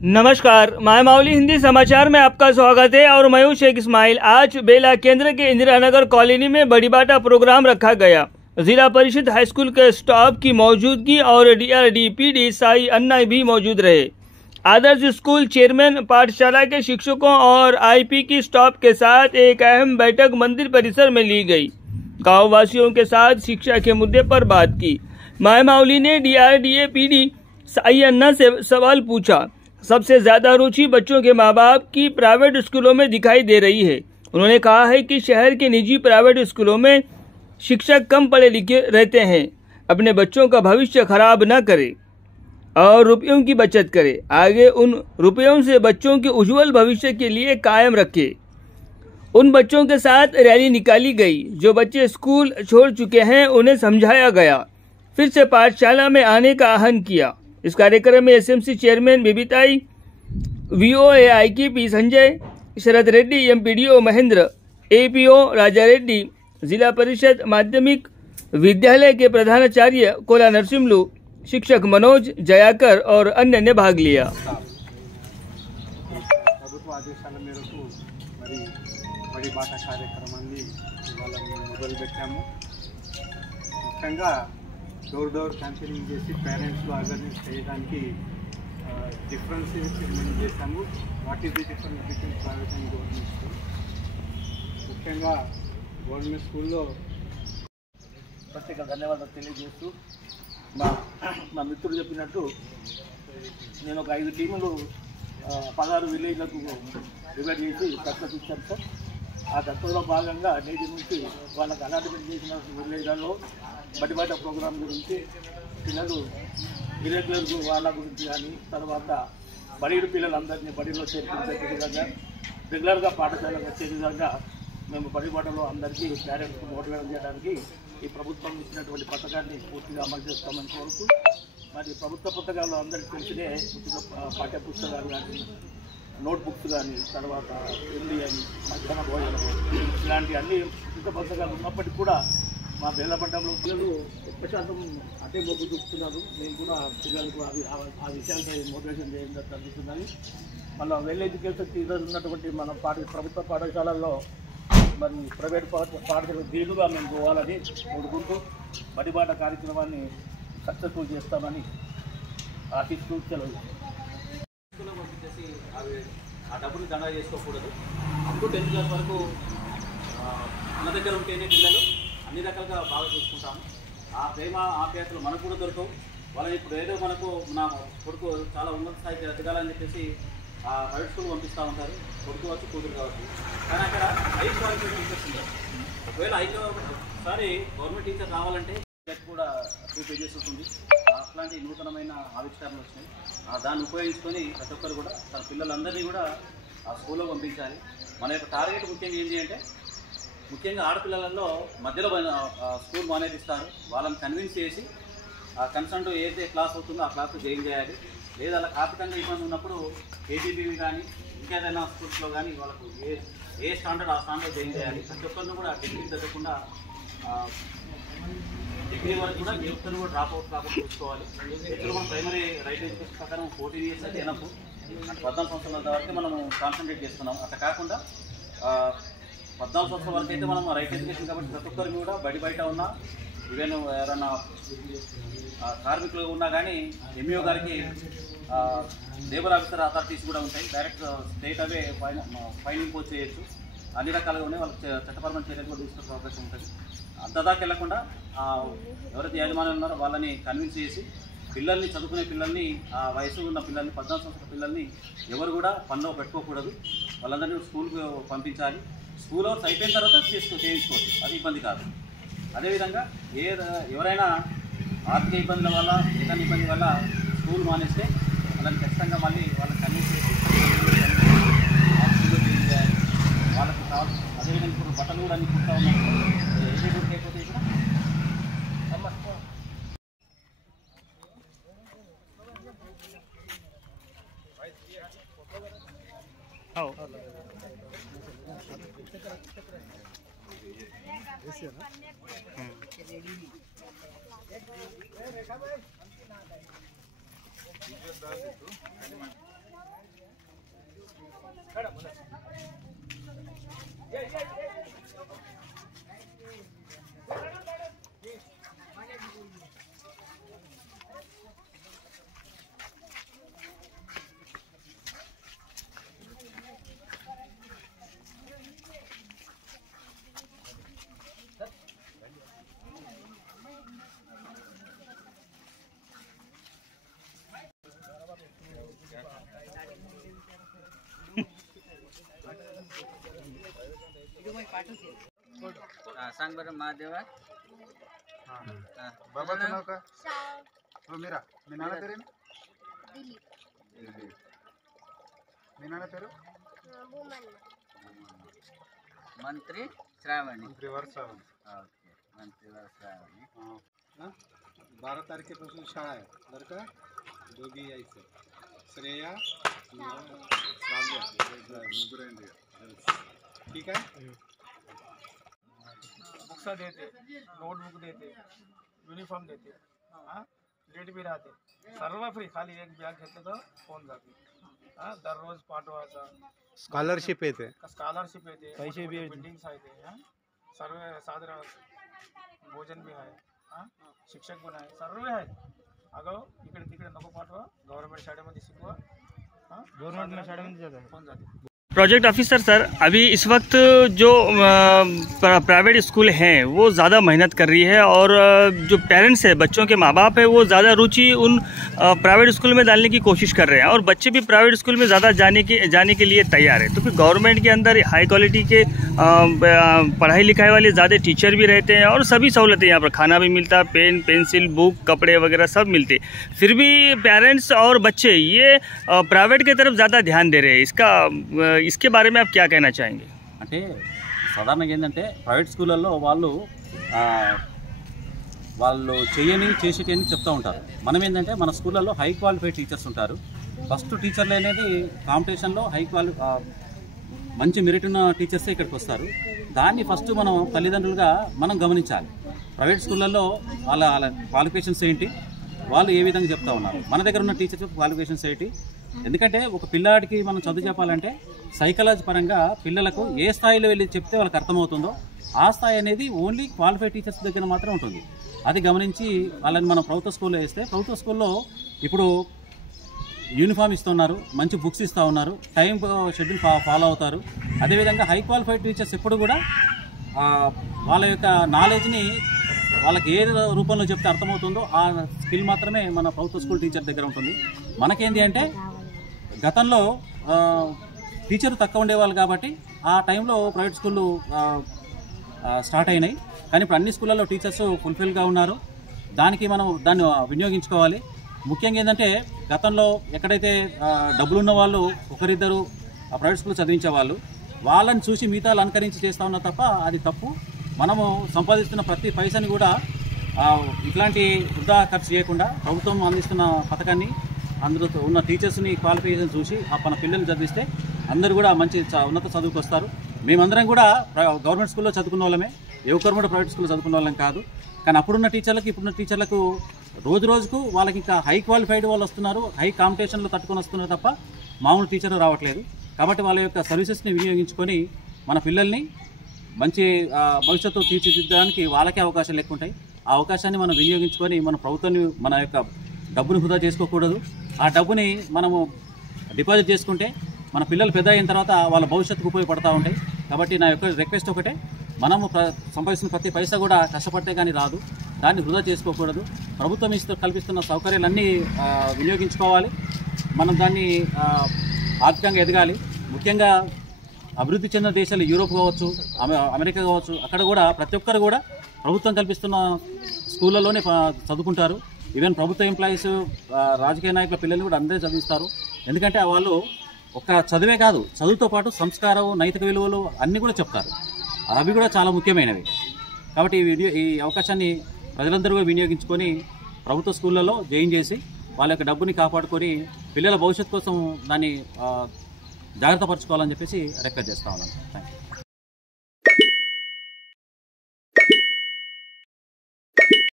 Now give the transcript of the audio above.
नमस्कार, मायमावली हिंदी समाचार में आपका स्वागत है और मैं हूं शेख इस्माइल। आज बेला केंद्र के इंदिरा नगर कॉलोनी में बड़ी बाटा प्रोग्राम रखा गया। जिला परिषद हाई स्कूल के स्टाफ की मौजूदगी और DRDPD साई अन्ना भी मौजूद रहे। आदर्श स्कूल चेयरमैन, पाठशाला के शिक्षकों और IP की स्टाफ के साथ एक अहम बैठक मंदिर परिसर में ली गई। गाँव वासियों के साथ शिक्षा के मुद्दे पर बात की। मायमावली ने DRDPD साई अन्ना से सवाल पूछा। सबसे ज्यादा रुचि बच्चों के माँ बाप की प्राइवेट स्कूलों में दिखाई दे रही है। उन्होंने कहा है कि शहर के निजी प्राइवेट स्कूलों में शिक्षक कम पढ़े लिखे रहते हैं। अपने बच्चों का भविष्य खराब न करे और रुपयों की बचत करे। आगे उन रुपयों से बच्चों के उज्जवल भविष्य के लिए कायम रखे। उन बच्चों के साथ रैली निकाली गई। जो बच्चे स्कूल छोड़ चुके हैं उन्हें समझाया गया, फिर से पाठशाला में आने का आह्वान किया। इस कार्यक्रम में SMC chairman Bibitai, VOAIK P Sanjay, Sharad Reddy, MPDO Mahendra, APO Raja Reddy, Zilla Parishad माध्यमिक विद्यालय के प्रधानाचार्य कोला नरसिम्लू, शिक्षक मनोज जयाकर और अन्य ने भाग लिया। ప్రభుత్వ ఆదేశాల మేరకు మరి బడి బాట కార్యక్రమాన్ని ఇవాళ మేము మొదలుపెట్టాము। ముఖ్యంగా డోర్ డోర్ క్యాంపెయినింగ్ చేసి పేరెంట్స్లో అవేర్నెస్ చేయడానికి డిఫరెన్స్ మేము చేశాము। What is the difference between private and government school? ముఖ్యంగా గవర్నమెంట్ స్కూల్లో ప్రత్యేక ధన్యవాదాలు తెలియజేస్తూ మా మిత్రులు చెప్పినట్టు నేను ఒక 5 టీములు 16 విలేజ్లకు డివైడ్ చేసి దత్తత ఇచ్చాను సార్। ఆ దత్తతలో భాగంగా నేటి నుంచి వాళ్ళకి అలాట్మెంట్ చేసిన విలేజ్లలో బడి బాట ప్రోగ్రాం గురించి పిల్లలు ఇరెగ్యులర్ వాళ్ళ గురించి కానీ, తర్వాత బడిడు పిల్లలందరినీ బడిలో చేర్పించే విధంగా, రెగ్యులర్గా పాఠశాలకు వచ్చే విధంగా మేము బడి బాటలో అందరికీ పేరెంట్స్కి మోటివేట్ చేయడానికి ఈ ప్రభుత్వం ఇచ్చినటువంటి పథకాన్ని పూర్తిగా అమలు చేస్తామని కోరుతూ, మరి ప్రభుత్వ పథకాలు అందరికీ తెలిసినే పాఠ్య పుస్తకాలు కానీ, నోట్బుక్స్ కానీ, తర్వాత ఎండి అని, మధ్యాహ్న భోజనం ఇలాంటి అన్ని ఉచిత పథకాలు ఉన్నప్పటికీ కూడా మా బేలపట్నంలో పిల్లలు ఎక్కువ శాతం అటే మొగ్గు చూపుతున్నారు। నేను కూడా పిల్లలకు ఆ విషయాలపై మోటివేషన్ చేయడం జరుగుతుందని, మళ్ళీ వెల్ ఎడ్యుకేషన్ ఈరోజు ఉన్నటువంటి మన ప్రభుత్వ పాఠశాలల్లో మరి ప్రైవేట్ పాఠశాల దీటుగా మేము పోవాలని కోరుకుంటూ బడిబాట కార్యక్రమాన్ని సక్సెస్ఫుల్ చేస్తామని ఆశిస్తూ సెలవు పంపించేసి ఆ డబ్బులు దండా చేసుకోకూడదు। అప్పుడు 10th క్లాస్ వరకు మన దగ్గర ఉంటేనే పిల్లలు అన్ని రకాలుగా బాగా చూసుకుంటాము। ఆ ప్రేమ ఆప్యాయతలు మనకు కూడా దొరకవు। వాళ్ళని ఇప్పుడు ఏదో మనకు నా కొడుకు చాలా ఉన్నత స్థాయికి ఎదగాలని చెప్పేసి ప్రైవేట్ స్కూల్ పంపిస్తూ ఉంటారు, కొడుకు కావచ్చు కూతురు కావచ్చు, కానీ అక్కడ హై క్వాలిటీ టీచర్స్ ఉంటారు। ఒకవేళ ఒకసారి గవర్నమెంట్ టీచర్ రావాలంటే కూడా 2 pages ఉంటుంది। అట్లాంటి నూతనమైన ఆవిష్కరణలు వచ్చినాయి। దాన్ని ఉపయోగించుకొని ప్రతి ఒక్కరు కూడా తన పిల్లలందరినీ కూడా ఆ స్కూల్లో పంపించాలి। మన యొక్క టార్గెట్ ముఖ్యంగా ఏంటి అంటే, ముఖ్యంగా ఆడపిల్లలలో మధ్యలో స్కూల్ మానేపిస్తారు, వాళ్ళని కన్విన్స్ చేసి ఆ కన్సర్న్ ఏదైతే క్లాస్ అవుతుందో ఆ క్లాస్ జాయిన్ చేయాలి। లేదా అలా ఆర్థికంగా ఇబ్బంది ఉన్నప్పుడు KGBV కానీ ఇంకేదైనా స్కూల్స్లో కానీ వాళ్ళకు ఏ స్టాండర్డ్ ఆ స్టాండర్డ్ జాయిన్ చేయాలి। ప్రతి ఒక్కరిని కూడా డిగ్రీ చదవకుండా డిగ్రీ వరకు కూడా ఏ ఒక్కరు కూడా డ్రాప్ అవుట్ కాకుండా చూసుకోవాలి। ఇప్పుడు మనం ప్రైమరీ రైట్ ఎడ్యుకేషన్ ప్రకారం 14 years అయితే ఎనఫ్, 14 సంవత్సరాల వరకు మనం కాన్సన్ట్రేట్ చేస్తున్నాం। అట్లా కాకుండా 14 సంవత్సరాల వరకు అయితే మనం రైట్ ఎడ్యుకేషన్ కాబట్టి ప్రతి ఒక్కరికి కూడా బయట ఉన్నా, ఈవెన్ ఎవరైనా కార్మికులు ఉన్నా కానీ MO గారికి లేబర్ ఆఫీసర్ అథారిటీస్ కూడా ఉంటాయి, డైరెక్ట్ స్టేట్ అవే ఫైన్ ఇంపోజ్ చేయొచ్చు। అన్ని రకాలుగా ఉన్నాయి, వాళ్ళకి చట్టపరమైన చర్యలు కూడా తీసుకునే అవకాశం ఉంటుంది। అంతదాకా వెళ్లకుండా ఎవరైతే యాజమాన్యం ఉన్నారో వాళ్ళని కన్విన్స్ చేసి పిల్లల్ని, చదువుకునే పిల్లల్ని, ఆ వయసు ఉన్న పిల్లల్ని, 14 సంవత్సరాల పిల్లల్ని ఎవరు కూడా పనిలో పెట్టుకోకూడదు। వాళ్ళందరినీ స్కూల్కి పంపించాలి। స్కూల్ అవర్స్ అయిపోయిన తర్వాత చేయించుకోవచ్చు, అది ఇబ్బంది కాదు। అదేవిధంగా ఎవరైనా ఆర్థిక ఇబ్బందుల వల్ల, ఏదైనా ఇబ్బంది వల్ల స్కూల్ మానేస్తే వాళ్ళని ఖచ్చితంగా మళ్ళీ వాళ్ళకి కన్విన్స్ చేసి వాళ్ళకి కావాలి। అదేవిధంగా ఇప్పుడు బట్టలు కూడా అన్ని కుట్టా ఉన్నాయి, అయిపోతే ఇక్కడ वीडियो डाल दे तो सांग बरं महादेवा. बाबा तुझं नाव काय? हो मीरा. मी नाना तेरे मी नाना तेरे मंत्री श्रावणी. मंत्रीवर सावंत. ओके, मंत्रीवर श्रावणी. 12 तारखेपासून शाळा आहे बरं का. दोघी यायचं. श्रेया ठीक आहे. बुक्स देते, नोटबुक देते, यूनिफॉर्म देते, डेट भी राहते, सर्व फ्री. खाली एक बॅग घेतलं तर होऊन जाते. दररोज पाठवायचा. स्कॉलरशिप येते. स्कॉलरशिप येते, पैसे बी बिल्डिंग्स आहेत. सर्व साधारण भोजन बी आहे. शिक्षक पण आहे, सर्व आहेत. अगं इकडे तिकडे नको पाठवा, गव्हर्नमेंट शाळेमध्ये शिकवा. गव्हर्नमेंट शाळेमध्ये होऊन जाते. प्रोजेक्ट ऑफिसर सर, अभी इस वक्त जो प्राइवेट स्कूल हैं वो ज़्यादा मेहनत कर रही है और जो पेरेंट्स है, बच्चों के माँ बाप है, वो ज़्यादा रुचि उन प्राइवेट स्कूल में डालने की कोशिश कर रहे हैं और बच्चे भी प्राइवेट स्कूल में ज़्यादा जाने के लिए तैयार है। तो फिर गवर्नमेंट के अंदर हाई क्वालिटी के पढ़ाई लिखाई वाले ज़्यादा टीचर भी रहते हैं और सभी सहूलतें यहाँ पर, खाना भी मिलता है, पेन पेंसिल बुक कपड़े वगैरह सब मिलते। फिर भी पेरेंट्स और बच्चे ये प्राइवेट की तरफ ज़्यादा ध्यान दे रहे हैं। इसके बारे में आप क्या कहना चाहेंगे? అంటే సాధారణంగా ఏంటంటే ప్రైవేట్ స్కూళ్ళల్లో వాళ్ళు చేయని చేసేటి అని చెప్తూ ఉంటారు. మనం ఏంటంటే మన స్కూళ్ళల్లో హై క్వాలిఫైడ్ టీచర్స్ ఉంటారు. ఫస్ట్ టీచర్లు అనేది కాంపిటీషన్లో మంచి మెరిట్ ఉన్న టీచర్సే ఇక్కడికి వస్తారు. దాన్ని ఫస్ట్ మనం తల్లిదండ్రులుగా మనం గమనించాలి. ప్రైవేట్ స్కూళ్ళల్లో వాళ్ళ క్వాలిఫికేషన్స్ ఏంటి, వాళ్ళు ఏ విధంగా చెప్తా ఉన్నారు, మన దగ్గర ఉన్న టీచర్స్ క్వాలిఫికేషన్స్ ఏంటి. ఎందుకంటే ఒక పిల్లాడికి మనం చదువు చెప్పాలంటే సైకాలజీ పరంగా పిల్లలకు ఏ స్థాయిలో వెళ్ళి చెప్తే వాళ్ళకి అర్థమవుతుందో ఆ స్థాయి అనేది ఓన్లీ క్వాలిఫైడ్ టీచర్స్ దగ్గర మాత్రం ఉంటుంది. అది గమనించి వాళ్ళని మనం ప్రభుత్వ స్కూల్లో వేస్తే, ప్రభుత్వ స్కూల్లో ఇప్పుడు యూనిఫామ్ ఇస్తున్నారు, మంచి బుక్స్ ఇస్తూ ఉన్నారు, టైం షెడ్యూల్ ఫాలో అవుతారు. అదేవిధంగా హై క్వాలిఫైడ్ టీచర్స్ ఎప్పుడు కూడా వాళ్ళ యొక్క నాలెడ్జ్ని వాళ్ళకి ఏ రూపంలో చెప్తే అర్థమవుతుందో ఆ స్కిల్ మాత్రమే మన ప్రభుత్వ స్కూల్ టీచర్ దగ్గర ఉంటుంది. మనకేంటి అంటే గతంలో టీచర్ తక్కువ ఉండేవాళ్ళు కాబట్టి ఆ టైంలో ప్రైవేట్ స్కూళ్ళు స్టార్ట్ అయినాయి. కానీ ఇప్పుడు అన్ని స్కూళ్ళల్లో టీచర్స్ ఫుల్ఫిల్గా ఉన్నారు. దాన్ని వినియోగించుకోవాలి. ముఖ్యంగా ఏంటంటే గతంలో ఎక్కడైతే డబ్బులున్న వాళ్ళు ఒకరిద్దరు ప్రైవేట్ స్కూల్ చదివించేవాళ్ళు, వాళ్ళని చూసి మిగతాలు అనుకరించి చేస్తూ ఉన్నారు తప్ప అది తప్పు. మనము సంపాదిస్తున్న ప్రతి పైసని కూడా ఇట్లాంటి వృధా ఖర్చు చేయకుండా ప్రభుత్వం అందిస్తున్న పథకాన్ని అందులో ఉన్న టీచర్స్ని క్వాలిఫికేషన్ చూసి మన పిల్లల్ని చదివిస్తే అందరూ కూడా మంచి ఉన్నత చదువుకు వస్తారు. మేమందరం కూడా గవర్నమెంట్ స్కూల్లో చదువుకున్న వాళ్ళమే, ఏ ఒక్కరు కూడా ప్రైవేట్ స్కూల్లో చదువుకున్న వాళ్ళం కాదు. కానీ అప్పుడున్న టీచర్లకు ఇప్పుడున్న టీచర్లకు రోజు రోజుకు వాళ్ళకి ఇంకా హై క్వాలిఫైడ్ వాళ్ళు వస్తున్నారు, హై కాంపిటీషన్లో తట్టుకొని వస్తున్నారు తప్ప మామూలు టీచర్లు రావట్లేదు. కాబట్టి వాళ్ళ యొక్క సర్వీసెస్ని వినియోగించుకొని మన పిల్లల్ని మంచి భవిష్యత్తు తీర్చిదిద్దడానికి వాళ్ళకే అవకాశాలు ఎక్కువ ఉంటాయి. ఆ అవకాశాన్ని మనం వినియోగించుకొని మన ప్రభుత్వాన్ని మన యొక్క డబ్బుని వృధా చేసుకోకూడదు. ఆ డబ్బుని మనము డిపాజిట్ చేసుకుంటే మన పిల్లలు పెద్ద అయిన తర్వాత వాళ్ళ భవిష్యత్తుకు ఉపయోగపడతా ఉంటాయి. కాబట్టి నా యొక్క రిక్వెస్ట్ ఒకటే, మనము సంపాదిస్తున్న ప్రతి పైసా కూడా కష్టపడితే కానీ రాదు, దాన్ని వృధా చేసుకోకూడదు. ప్రభుత్వం కల్పిస్తున్న సౌకర్యాలన్నీ వినియోగించుకోవాలి. మనం దాన్ని ఆర్థికంగా ఎదగాలి. ముఖ్యంగా అభివృద్ధి చెందిన దేశాలు యూరోప్ కావచ్చు, అమెరికా కావచ్చు, అక్కడ కూడా ప్రతి ఒక్కరు కూడా ప్రభుత్వం కల్పిస్తున్న స్కూళ్ళలోనే చదువుకుంటారు. ఈవెన్ ప్రభుత్వ ఎంప్లాయీస్, రాజకీయ నాయకుల పిల్లల్ని కూడా అందరూ చదివిస్తారు. ఎందుకంటే వాళ్ళు ఒక చదివే కాదు, చదువుతో పాటు సంస్కారం, నైతిక విలువలు అన్నీ కూడా చెప్తారు. అవి కూడా చాలా ముఖ్యమైనవి. కాబట్టి ఈ అవకాశాన్ని ప్రజలందరూ వినియోగించుకొని ప్రభుత్వ స్కూళ్ళలో జాయిన్ చేసి వాళ్ళ యొక్క డబ్బుని కాపాడుకొని పిల్లల భవిష్యత్తు కోసం దాన్ని జాగ్రత్త పరచుకోవాలని చెప్పేసి రిక్వెస్ట్ చేస్తా ఉన్నాను. Thank you.